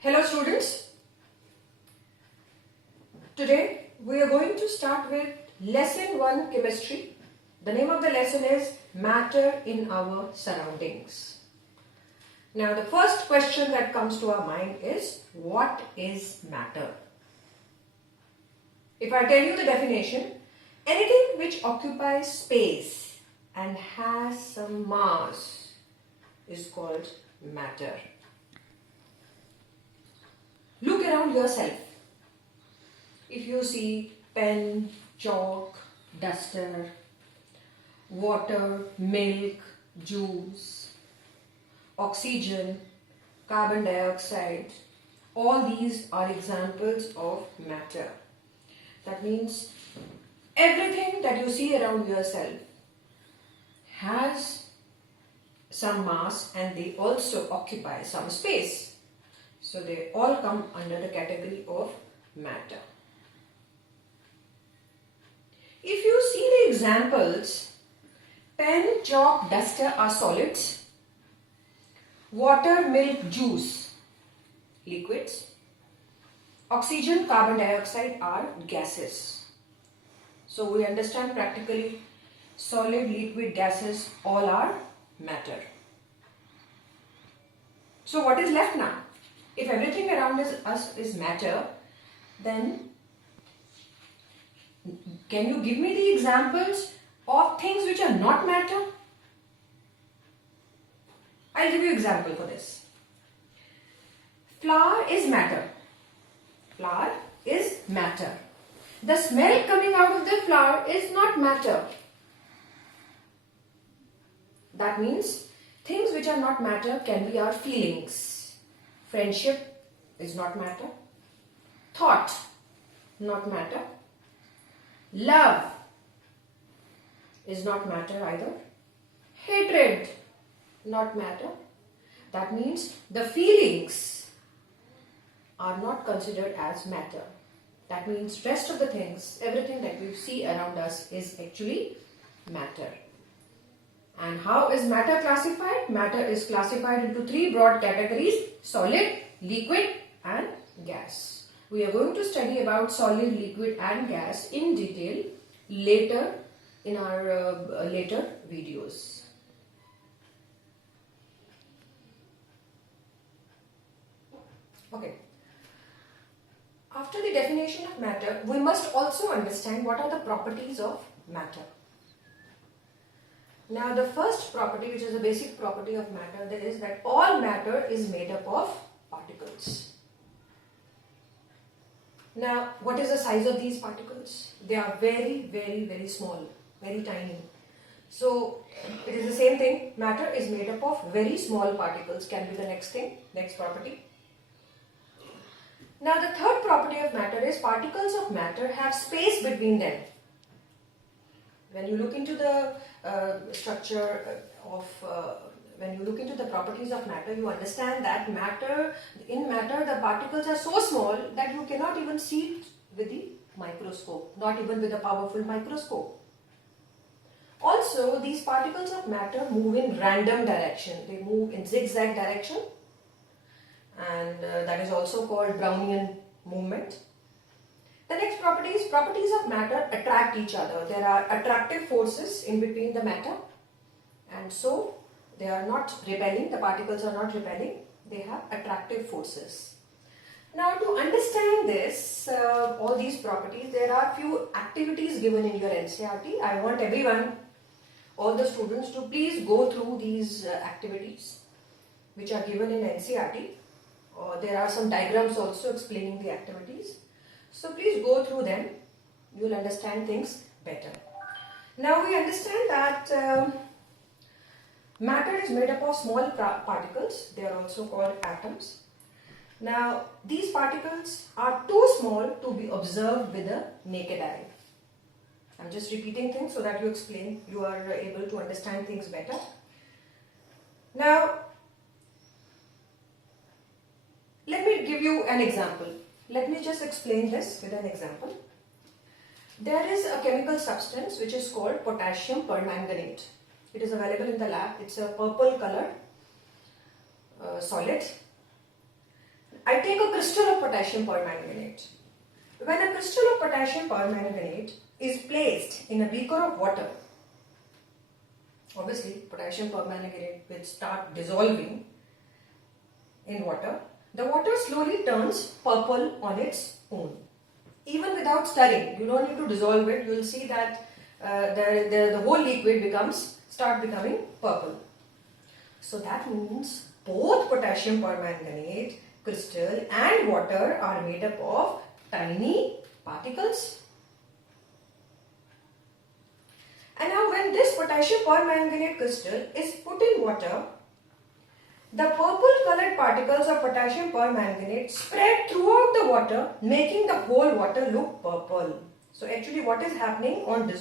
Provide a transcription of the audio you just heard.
Hello students, today we are going to start with lesson 1 chemistry. The name of the lesson is matter in our surroundings. Now the first question that comes to our mind is what is matter? If I tell you the definition, anything which occupies space and has some mass is called matter. Look around yourself. If you see pen, chalk, duster, water, milk, juice, oxygen, carbon dioxide, all these are examples of matter. That means everything that you see around yourself has some mass and they also occupy some space. So they all come under the category of matter. If you see the examples, pen, chalk, duster are solids, water, milk, juice, liquids, oxygen, carbon dioxide are gases. So we understand practically solid, liquid, gases all are matter. So what is left now? If everything around us is matter, then can you give me the examples of things which are not matter? I'll give you an example for this. Flour is matter. Flour is matter. The smell coming out of the flour is not matter. That means things which are not matter can be our feelings. Friendship is not matter. Thought, not matter. Love is not matter either. Hatred, not matter. That means the feelings are not considered as matter. That means rest of the things, everything that we see around us is actually matter. And how is matter classified? Matter is classified into 3 broad categories: solid, liquid and gas. We are going to study about solid, liquid and gas in detail later in our later videos. Okay. After the definition of matter, we must also understand what are the properties of matter. Now the first property, which is a basic property of matter, that is that all matter is made up of particles. Now what is the size of these particles? They are very, very, very small, very tiny. So it is the same thing. Matter is made up of very small particles. Can be the next thing, next property. Now the third property of matter is particles of matter have space between them. When you look into the structure when you look into the properties of matter, you understand that in matter the particles are so small that you cannot even see it with the microscope, not even with a powerful microscope. Also, these particles of matter move in random direction. They move in zigzag direction, and that is also called Brownian movement. The next properties of matter attract each other. There are attractive forces in between the matter, and so they are not repelling, the particles are not repelling, they have attractive forces. Now to understand this, all these properties, there are few activities given in your NCERT. I want everyone, all the students, to please go through these activities which are given in NCERT. There are some diagrams also explaining the activities. So please go through them, you will understand things better. Now we understand that matter is made up of small particles, they are also called atoms. Now these particles are too small to be observed with the naked eye. I am just repeating things so that you are able to understand things better. Now let me give you an example. Let me just explain this with an example. There is a chemical substance which is called potassium permanganate. It is available in the lab. It's a purple color solid. I take a crystal of potassium permanganate. When a crystal of potassium permanganate is placed in a beaker of water, obviously potassium permanganate will start dissolving in water. The water slowly turns purple on its own. Even without stirring, you don't need to dissolve it. You will see that the whole liquid start becoming purple. So that means both potassium permanganate crystal and water are made up of tiny particles. And now when this potassium permanganate crystal is put in water, the purple colored particles of potassium permanganate spread throughout the water, making the whole water look purple. So actually what is happening on dissolving